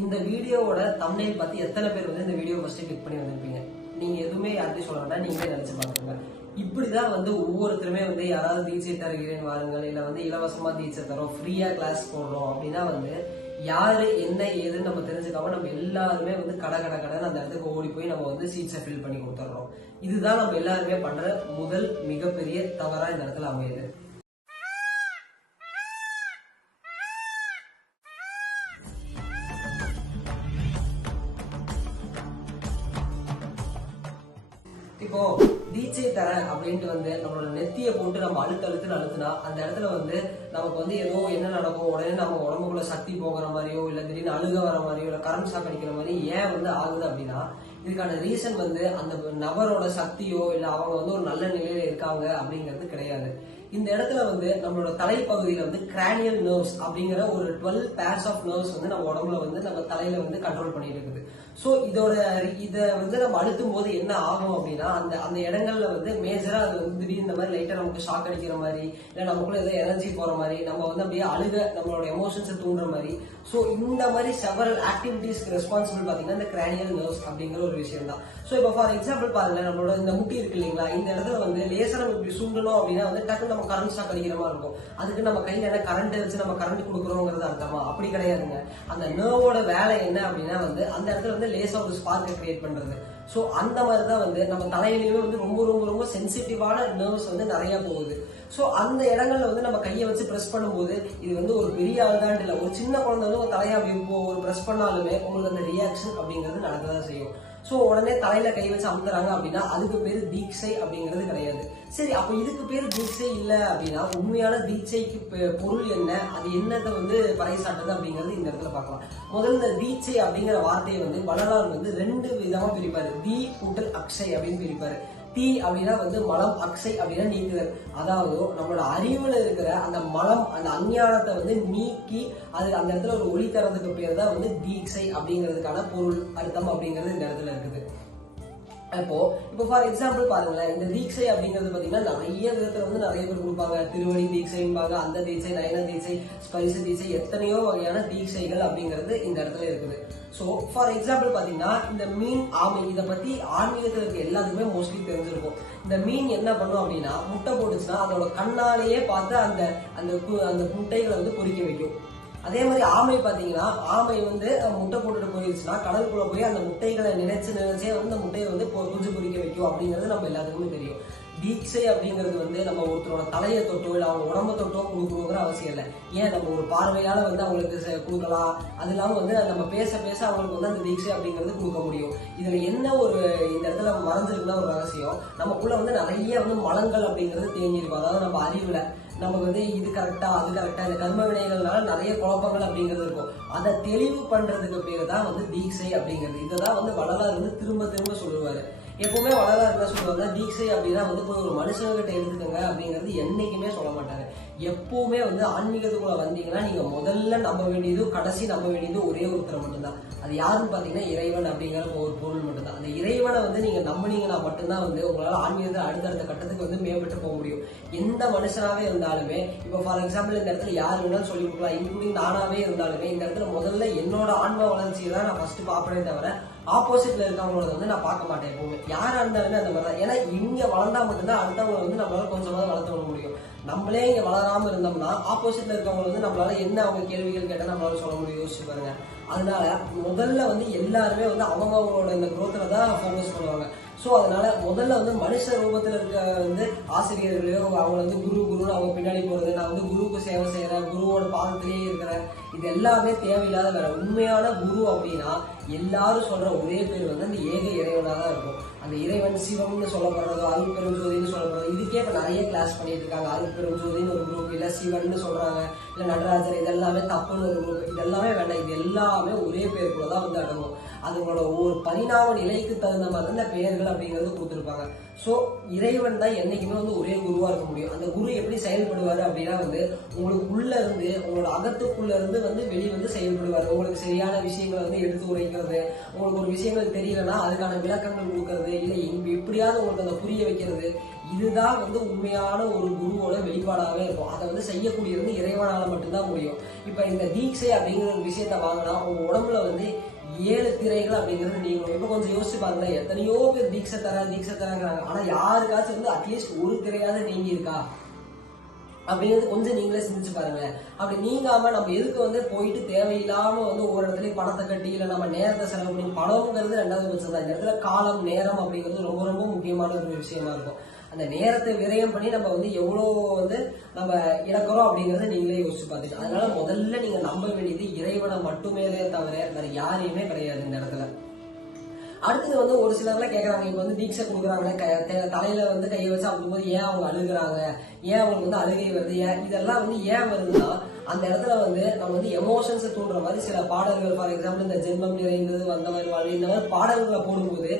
இந்த வீடியோவோட தம்ப்நெயில் பார்த்து எத்தனை பேர் வந்து இந்த வீடியோ ஃபர்ஸ்ட் கிளிக் பண்ணி வந்திருப்பீங்க? நீங்க எதுவுமே யார்ட்டையும் சொல்ல வேண்டாம், நீங்களே நினைச்சு பாருங்க. இப்படிதான் வந்து ஒவ்வொருத்தருமே வந்து யாராவது தீட்சை தருகிறேன் வாருங்கள், இல்ல வந்து இலவசமா தீட்சை தரோம், ஃப்ரீயா கிளாஸ் போடுறோம் அப்படின்னா வந்து யாரு என்ன ஏதுன்னு நம்ம தெரிஞ்சுக்காம நம்ம எல்லாருமே வந்து கடை அந்த இடத்துக்கு ஓடி போய் நம்ம வந்து சீட்ஸை ஃபில் பண்ணி கொடுத்துட்றோம். இதுதான் நம்ம எல்லாருமே பண்ற முதல் மிகப்பெரிய தவறா இந்த இடத்துல அமையுது. இப்போ தீட்சை தரேன் அப்படின்ட்டு வந்து நம்மளோட நெத்தியை போட்டு நம்ம அழுத்துனா அந்த இடத்துல வந்து நமக்கு வந்து ஏதோ என்ன நடக்கும், உடனே நம்ம உடம்புக்குள்ள சக்தி போகிற மாதிரியோ இல்ல திடீர்னு அழுக வர மாதிரியோ இல்ல கரண்ட் ஷாக் அடிக்கிற மாதிரி ஏன் வந்து ஆகுது அப்படின்னா, இதுக்கான ரீசன் வந்து அந்த நபரோட சக்தியோ இல்ல அவங்க வந்து ஒரு நல்ல நிலையில இருக்காங்க அப்படிங்கிறது கிடையாது. இந்த இடத்துல வந்து நம்மளோட தலைப்பகுதியில வந்து கிரானியல் நர்வ்ஸ் அப்படிங்கிற ஒரு 12 பேர்ஸ் ஆஃப் நர்வ்ஸ் வந்து நம்ம உடம்புல வந்து நம்ம தலையில வந்து கண்ட்ரோல் பண்ணிட்டு இருக்குது. சோ இத வந்து நம்ம அழுத்தும் போது என்ன ஆகும் அப்படின்னா, அந்த அந்த இடங்கள்ல வந்து மேஜரா அது வந்து திடீர்னு இந்த மாதிரி லைட்டா நமக்கு ஷாக் அடிக்கிற மாதிரி இல்ல நமக்குள்ள ஏதோ எனர்ஜி போற மாதிரி நம்ம வந்து அப்படியே அழுக நம்மளோட எமோஷன்ஸை தூண்டுற மாதிரி. சோ இந்த மாதிரி செவரல் ஆக்டிவிட்டிஸ்க்கு ரெஸ்பான்சிபிள் பாத்தீங்கன்னா இந்த கிரானியல் நர்வ்ஸ் அப்படிங்கிற ஒரு விஷயம் தான். சோ இப்போ ஃபார் எக்ஸாம்பிள் பாருங்க, நம்மளோட இந்த முட்டி இருக்கு இல்லைங்களா, இந்த இடத்துல வந்து லேசா நம்ம இப்படி சுண்டணும் அப்படின்னா வந்து டக்குன்னு நம்ம கரண்ட் ஷாக் அடிக்கிற மாதிரி இருக்கும். அதுக்கு நம்ம கையில என்ன கரண்ட் வச்சு நம்ம கரண்ட் கொடுக்குறோங்கிறது அர்த்தமா? அப்படி கிடையாதுங்க. அந்த நர்வோட வேலை என்ன அப்படின்னா வந்து அந்த இடத்துல வந்து லேசா ஒரு ஸ்பார்க்கை கிரியேட் பண்றது. சோ அந்த மாதிரிதான் வந்து நம்ம தலையிலேயே வந்து ரொம்ப ரொம்ப ரொம்ப சென்சிட்டிவான நர்வ்ஸ் வந்து நிறைய போகுது. சோ அந்த இடங்கள்ல வந்து நம்ம கையை வச்சு பிரஸ் பண்ணும்போது இது வந்து ஒரு பெரிய ஆள்தான் இல்ல, ஒரு சின்ன குழந்தை வந்து ஒரு தலையா ஒரு பிரஸ் பண்ணாலுமே உங்களுக்கு அந்த ரியாக்ஷன் அப்படிங்கிறது நடக்கதான் செய்யும். சோ உடனே தலையில கை வச்சு அமுத்துறாங்க அப்படின்னா அதுக்கு பேரு தீட்சை அப்படிங்கிறது கிடையாது. சரி, அப்ப இதுக்கு பேரு தீட்சை இல்ல அப்படின்னா உண்மையான தீட்சைக்கு பொருள் என்ன, அது என்னத்தை வந்து பறைசாட்டுது அப்படிங்கிறது இந்த இடத்துல பார்க்கலாம். முதல்ல தீட்சை அப்படிங்கிற வார்த்தையை வந்து வள்ளலார் வந்து 2 விதமா பிரிப்பாரு. தி கூட்டல் அக்ஷய் அப்படின்னு பிரிப்பாரு. தீ அப்படின்னா வந்து மலம், அக்ஷய் அப்படின்னா நீக்குதல். அதாவது நம்மளோட அறிவுல இருக்கிற அந்த மலம், அந்த அஞ்ஞானத்தை வந்து நீக்கி அது அந்த இடத்துல ஒரு ஒளி தரதுக்கு பேர் தான் வந்து தீட்சை அப்படிங்கிறதுக்கான பொருள் அர்த்தம் அப்படிங்கிறது இந்த இடத்துல இருக்குது. இப்போ ஃபார் எக்ஸாம்பிள் பாருங்களேன், இந்த தீட்சை அப்படிங்கிறது பாத்தீங்கன்னா நிறைய விதத்துல வந்து நிறைய பேர் கொடுப்பாங்க. திருவடி தீட்சைம்பாங்க, அந்த தீட்சை, நயன தீட்சை, ஸ்பரிச தீட்சை, எத்தனையோ வகையான தீட்சைகள் அப்படிங்கிறது இந்த இடத்துல இருக்குது. சோ ஃபார் எக்ஸாம்பிள் பாத்தீங்கன்னா இந்த மீன், ஆமை, இதை பத்தி ஆன்மீகத்துல இருக்க எல்லாத்துக்குமே மோஸ்ட்லி தெரிஞ்சிருக்கும். இந்த மீன் என்ன பண்ணும் அப்படின்னா முட்டை போட்டுச்சுன்னா அதோட கண்ணாலேயே பார்த்து அந்த அந்த முட்டைகளை வந்து பொறிக்க வைக்கும். அதே மாதிரி ஆமை பாத்தீங்கன்னா, ஆமை வந்து முட்டை போட்டுட்டு போயிருச்சுன்னா கடலுக்குள்ள போய் அந்த முட்டைகளை நினைச்சே வந்து அந்த முட்டையை வந்து குஞ்சு பொறிக்க வைக்கும் அப்படிங்கிறது நம்ம எல்லாத்துக்குமே தெரியும். தீட்சை அப்படிங்கிறது வந்து நம்ம ஒருத்தரோட தலையை தொட்டோ இல்ல அவங்க உடம்ப தொட்டோ கொடுக்கணுங்கிற அவசியம் இல்லை. ஏன் நம்ம ஒரு பார்வையால வந்து அவங்களுக்கு கொடுக்கலாம், அது இல்லாம வந்து நம்ம பேச அவங்களுக்கு வந்து அந்த தீட்சை அப்படிங்கிறது கொடுக்க முடியும். இதுல என்ன ஒரு இந்த இடத்துல மறந்துருக்குன்னா ஒரு ரகசியம், நமக்குள்ள வந்து நிறைய வந்து மலங்கள் அப்படிங்கிறது தேங்கிருக்கும். அதாவது நம்ம அறிவுல நமக்கு வந்து இது கரெக்டா அது கரெக்டா இந்த கர்ம வினைகள்னால நிறைய குழப்பங்கள் அப்படிங்கிறது இருக்கும். அதை தெளிவு பண்றதுக்கு பேர் தான் வந்து தீட்சை அப்படிங்கிறது. இததான் வந்து வள்ளலார் வந்து திரும்ப சொல்லுவாரு. எப்பவுமே வள்ளலார் என்ன சொல்லுவாங்க, தீட்சை அப்படின்னா வந்து போய் ஒரு மனுஷங்கிட்ட எடுத்துக்கங்க அப்படிங்கிறது என்னைக்குமே சொல்ல மாட்டாரு. எப்பவுமே வந்து ஆன்மீகத்துக்குள்ள வந்தீங்கன்னா நீங்க முதல்ல நம்ப வேண்டியது, கடைசி நம்ப வேண்டியது ஒரே ஒருத்தரை மட்டும்தான். அது யாருன்னு பாத்தீங்கன்னா இறைவன் அப்படிங்கிற ஒரு பொருள் மட்டும்தான். அந்த இறைவனை வந்து நீங்க நம்பினீங்கன்னா மட்டும்தான் வந்து உங்களால ஆன்மீகத்தை அடுத்தடுத்த கட்டத்துக்கு வந்து மேம்பட்டு போக முடியும். எந்த மனுஷனாவே இருந்தாலுமே, இப்போ ஃபார் எக்ஸாம்பிள் இந்த இடத்துல யார் வேணாலும் சொல்லி கொடுக்கலாம், இன்க்ளூடிங் நானாவே இருந்தாலுமே இந்த இடத்துல முதல்ல என்னோட ஆன்ம வளர்ச்சியை தான் நான் ஃபர்ஸ்ட் பாப்பனே தவிர ஆப்போசிட்ல இருக்கவங்களோட வந்து நான் பார்க்க மாட்டேன். எப்பவுமே யாரா இருந்தாலுமே அந்த மாதிரி தான். ஏன்னா இங்க வளர்ந்தா மட்டும்தான் அடுத்தவங்களை வந்து நம்மளால கொஞ்சமாவது வளர்த்து விட முடியும். நம்மளே இங்க வளராம இருந்தோம்னா ஆப்போசிட்ல இருக்கவங்க வந்து நம்மளால என்ன அவங்க கேள்விகள் கேட்டா நம்மளால சொல்ல முடியும், யோசிச்சு பாருங்க. அதனால முதல்ல வந்து எல்லாருமே வந்து அவங்களோட இந்த குரோத்ல தான் ஃபோக்கஸ் பண்ணுவாங்க. சோ அதனால முதல்ல வந்து மனுஷ ரூபத்துல இருக்க வந்து ஆசிரியர்களையோ அவங்க வந்து குருன்னு அவங்க பின்னாடி போறது, நான் வந்து குருவுக்கு சேவை செய்யறேன், குருவோட பாதத்திலேயே இருக்கிறேன், இது எல்லாமே தேவையில்லாத வேலை. உண்மையான குரு அப்படின்னா எல்லாரும் சொல்ற ஒரே பேர் வந்து அந்த ஏக இறைவனா தான் இருக்கும். அந்த இறைவன் சிவம்னு சொல்லப்படுறதோ அருள் பெரும் ஜோதின்னு சொல்லப்படுறதோ இதுக்கே இப்ப நிறைய கிளாஸ் பண்ணிட்டு இருக்காங்க. அருள் பெரும் ஜோதின்னு ஒரு குரூப், இல்ல சிவன் சொல்றாங்க, இல்ல நடராஜர், இதெல்லாமே தப்புன்னு ஒரு குரூப். இதெல்லாமே வேண்டாம். இது எல்லாமே ஒரே பேருக்குள்ளதான் வந்து அடங்கும். அதுங்களோட ஒரு பரிணாம நிலைக்கு தகுந்த மாதிரி இந்த பெயர்கள் அப்படிங்கிறது கொடுத்துருப்பாங்க. சோ இறைவன் தான் என்னைக்குமே வந்து ஒரே குருவா இருக்க முடியும். அந்த குரு எப்படி செயல்படுவாரு அப்படின்னா வந்து உங்களுக்கு உள்ள இருந்து உங்களோட அகத்துக்குள்ள இருந்து வந்து வெளியே வந்து செயல்படுவாரு. உங்களுக்கு சரியான விஷயங்களை வந்து எடுத்து உரைக்கிறது, உங்களுக்கு ஒரு விஷயங்கள் தெரியலன்னா அதுக்கான விளக்கங்கள் கொடுக்கறது, இல்ல எப்படியாவது உங்களுக்கு அதை புரிய வைக்கிறது, இதுதான் வந்து உண்மையான ஒரு குருவோட வெளிப்பாடாகவே இருக்கும். அதை வந்து செய்யக்கூடியது இறைவனால மட்டும்தான் முடியும். இப்ப இந்த தீட்சை அப்படிங்கிற ஒரு விஷயத்த வாங்கினா உங்க உடம்புல வந்து 7 திரைகள் அப்படிங்கிறது நீங்களும். இப்ப கொஞ்சம் யோசிச்சு பாருங்க, எத்தனையோ பேர் தீட்சை தராங்கிறாங்க. ஆனா யாருக்காச்சும் வந்து அட்லீஸ்ட் ஒரு திரையாவது நீங்கி இருக்கா அப்படிங்கிறது கொஞ்சம் நீங்களே சிந்திச்சு பாருங்க. அப்படி நீங்காம நம்ம எதுக்கு வந்து போயிட்டு தேவையில்லாம வந்து ஒவ்வொரு இடத்துலயும் பணத்தை கட்டி இல்ல நம்ம நேரத்தை செலவு பண்ணி, பணம்ங்கிறது 2வது பட்சம் தான். இந்த இடத்துல காலம் நேரம் அப்படிங்கிறது ரொம்ப ரொம்ப முக்கியமான ஒரு விஷயமா இருக்கும். அந்த நேரத்தை விரயம் பண்ணி நம்ம வந்து எவ்வளவு வந்து நம்ம இழக்கிறோம் அப்படிங்கறத நீங்களே யோசிச்சு பார்த்துட்டு, அதனால முதல்ல நீங்க நம்ப வேண்டியது இறைவனை மட்டுமே தவிர வேற யாரையுமே கிடையாது இந்த இடத்துல. அடுத்தது வந்து ஒரு சிலர்லாம் கேட்கறாங்க, இப்ப வந்து தீட்சை கொடுக்குறாங்க, தலையில வந்து கையை வச்சு அப்படிங்கும்போது ஏன் அவங்க அழுகுறாங்க, ஏன் அவங்களுக்கு வந்து அழுகை வருது, இதெல்லாம் வந்து ஏன் வருதுன்னா அந்த இடத்துல வந்து நம்ம வந்து எமோஷன்ஸை தூண்டுற மாதிரி சில பாடல்கள், ஃபார் எக்ஸாம்பிள் இந்த ஜென்மம் நிறைந்தது வந்த மாதிரி வாழ்வு, இந்த மாதிரி பாடல்களை போடும்போது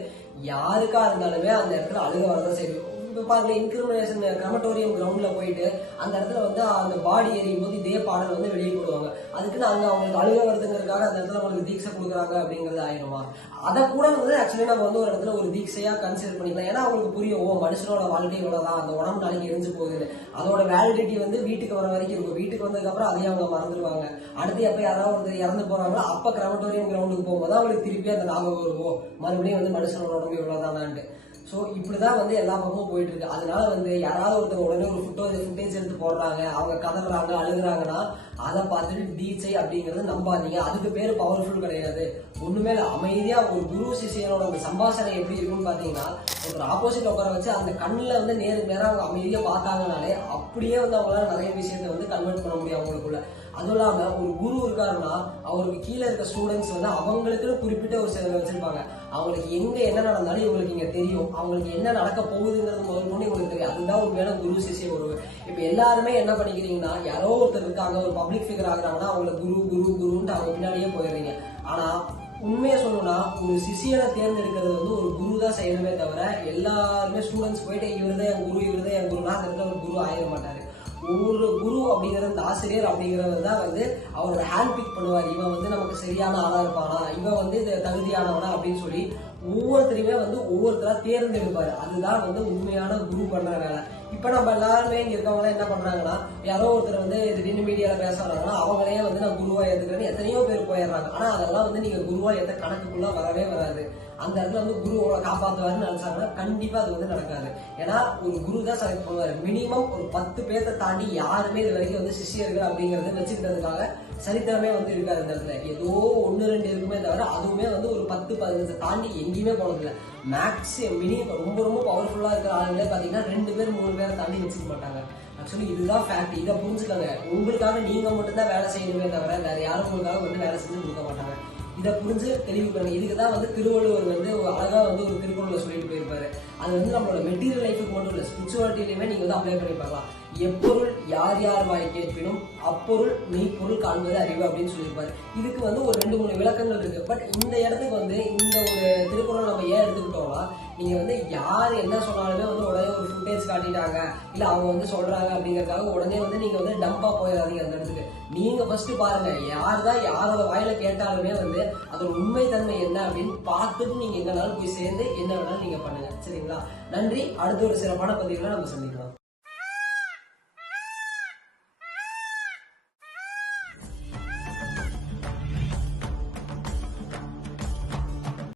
யாருக்கா இருந்தாலுமே அந்த இடத்துல அழுக வரதான் செய்யும். இப்ப பாருங்க, இன்கிரிமினேஷன் கிரமட்டோரியம் கிரவுண்ட்ல போயிட்டு அந்த இடத்துல வந்து அந்த பாடி எரியும் போது இதே பாடல் வந்து வெளியே போடுவாங்க. அதுக்குன்னு அங்க அவங்களுக்கு அழுக வருதுங்கிறதுக்காக அந்த இடத்துல அவங்களுக்கு தீட்சை கொடுக்குறாங்க அப்படிங்கிறது ஆயிடுமா? அதை கூட வந்து ஆக்சுவலி நம்ம வந்து ஒரு இடத்துல ஒரு தீட்சையா கன்சிடர் பண்ணிக்கலாம். ஏன்னா அவங்களுக்கு புரியும், மனுஷனோட வாழ்க்கை இவ்வளவுதான், அந்த உடம்பு நாளைக்கு எரிஞ்சு போகுது, அதோட வேலிடிட்டி வந்து வீட்டுக்கு வர வரைக்கும் இருக்கும். வீட்டுக்கு வந்ததுக்கு அப்புறம் அதையும் அவங்க மறந்துடுவாங்க. அடுத்து எப்ப யாராவது ஒருத்தர் இறந்து போறாங்களோ அப்ப கிரமட்டோரியம் கிரவுண்டுக்கு போகும்போது அவங்களுக்கு திருப்பி அந்த ஞாபகம் வருவோம், மறுபடியும் வந்து மனுஷனோட உடம்பு இவ்வளவுதானான்ட்டு. சோ இப்படிதான் வந்து எல்லா பக்கமும் போயிட்டு இருக்கு. அதனால வந்து யாராவது ஒருத்தர் உடனே ஒரு ஃபுட்டேஜ் எடுத்து போடுறாங்க, அவங்க கதறாங்க அழுகுறாங்கன்னா அதை பார்த்துட்டு தீட்சை அப்படிங்கறது நம்பாதீங்க. அதுக்கு பேரு பவர்ஃபுல் கிடையாது. ஒண்ணுமே இல்ல, அமைதியா ஒரு குரு சிஷியனோட அந்த சம்பாஷணை எப்படி இருக்குன்னு பாத்தீங்கன்னா, ஒரு ஆப்போசிட்ல உட்கார வச்சு அந்த கண்ணுல வந்து நேருக்கு நேரம் அவங்க அமைதியா பார்த்தாங்கனாலே அப்படியே வந்து அவங்களால நிறைய விஷயத்த வந்து கன்வெர்ட் பண்ண முடியும் அவங்களுக்குள்ள. அதுவும் இல்லாம ஒரு குரு இருக்காருன்னா அவருக்கு கீழே இருக்க ஸ்டூடெண்ட்ஸ் வந்து அவங்களுக்குன்னு குறிப்பிட்ட ஒரு சிலர் வச்சிருப்பாங்க. அவங்களுக்கு எங்க என்ன நடந்தாலும் இவங்களுக்கு இங்க தெரியும், அவங்களுக்கு என்ன நடக்க போகுதுங்கிறது முதல் கொண்டு இவங்களுக்கு தெரியும். அதுதான் உண்மையான குரு சிஷிய உறவு. இப்ப எல்லாருமே என்ன பண்ணிக்கிறீங்கன்னா, யாரோ ஒருத்தர் இருக்காங்க, ஒரு பப்ளிக் ஃபிகர் ஆகுறாங்கன்னா அவங்களை குருன்ட்டு அவங்க பின்னாடியே போயிடுறீங்க. ஆனா உண்மையா சொல்லணும்னா ஒரு சிஷியனை தேர்ந்தெடுக்கிறது வந்து ஒரு குரு தான் செய்யணுமே தவிர எல்லாருமே ஸ்டூடெண்ட்ஸ் போயிட்டு இவருதான் என் குருனா அந்த இடத்துல ஒரு குரு ஆயிட மாட்டாரு. ஒவ்வொரு குரு அப்படிங்கிற அந்த ஆசிரியர் அப்படிங்கிறவர் தான் வந்து அவரோட ஹேண்ட் பிக் பண்ணுவார். இவன் வந்து நமக்கு சரியான ஆளா இருப்பானா, இவன் வந்து தகுதியானவனா அப்படின்னு சொல்லி ஒவ்வொருத்தரையுமே வந்து ஒவ்வொருத்தரா தேர்ந்தெடுப்பாரு. அதுதான் வந்து உண்மையான குரு பண்ற வேலை. இப்ப நம்ம எல்லாருமே இங்க இருக்கவங்க என்ன பண்றாங்கன்னா, யாரோ ஒருத்தர் வந்து திடீர்னு மீடியால பேச வராங்கன்னா அவங்களையே வந்து நான் குருவா ஏத்துக்கிறேன்னு எத்தனையோ பேர் போயிடுறாங்க. ஆனா அதெல்லாம் வந்து நீங்க குருவா ஏத்த கணக்குக்குள்ள வரவே வராது. அந்த இடத்துல வந்து குரு உங்களை காப்பாத்துவாருன்னு நினைச்சாங்கன்னா கண்டிப்பா அது வந்து நடக்காது. ஏன்னா ஒரு குரு தான் செலக்ட் பண்ணுவாரு. மினிமம் ஒரு 10 பேர்த்த தாண்டி யாருமே இது வரைக்கும் வந்து சிஷியர்கள் அப்படிங்கறத வச்சுக்கிட்டதுக்காக சரித்திரமே வந்து இருக்காது. இந்த இடத்துல ஏதோ 1-2 இருக்குமே தவிர அதுவுமே வந்து ஒரு 10-15 தாண்டி எங்கேயுமே போனதில்லை. மேக்ஸிமம் மினிமம் ரொம்ப ரொம்ப பவர்ஃபுல்லா இருக்கிற ஆளுங்களே பாத்தீங்கன்னா 2 பேர் 3 பேரை தாண்டி வச்சுக்க மாட்டாங்க. ஆக்சுவலி இதுதான் ஃபேக்ட். இதை புரிஞ்சுக்கங்க. உங்களுக்காக நீங்க மட்டும் தான் வேலை செய்யணுமே தவிர வேற யாரும் உங்களுக்காக வந்து வேலை செஞ்சு கொடுக்க மாட்டாங்க. இதை புரிஞ்சு தெளிவு பண்ணுங்க. இதுக்குதான் வந்து திருவள்ளுவர் வந்து அழகா வந்து ஒரு திருக்குறள்ல சொல்லிட்டு போயிருப்பாரு. அது வந்து நம்மளோட மெட்டீரியல் லைஃபுக்கு மட்டும் இல்ல, ஸ்பிரிச்சுவாலிட்டிலையுமே நீங்க வந்து அப்ளை பண்ணி பார்க்கலாம். எப்பொருள் யார் யார் வாய் கேட்பினும் அப்பொருள் மெய்ப்பொருள் காண்பது அறிவு அப்படின்னு சொல்லியிருப்பாரு. இதுக்கு வந்து ஒரு 2-3 விளக்கங்கள் இருக்கு. பட் இந்த இடத்துக்கு வந்து இந்த ஒரு திருக்குறள் நம்ம ஏன் எடுத்துக்கிட்டோம்னா, நீங்க வந்து யார் என்ன சொன்னாலுமே வந்து உடனே ஒரு ஃபுட்டேஜ் காட்டிட்டாங்க இல்ல அவங்க வந்து சொல்றாங்க அப்படிங்கறதுக்காக உடனே வந்து நீங்க வந்து டம்பா போயிடாதீங்க அந்த இடத்துக்கு. நீங்க ஃபர்ஸ்ட் பாருங்க, யாருதான் யாரோட வாயில கேட்டாலுமே வந்து அதோட உண்மை தன்மை என்ன அப்படின்னு பார்த்துட்டு நீங்க எங்கனாலும் போய் சேர்ந்து என்ன வேணாலும் நீங்க பண்ணுங்க. சரிங்களா? நன்றி. அடுத்த ஒரு சிறப்பான பதிவுல நம்ம சந்திக்கலாம்.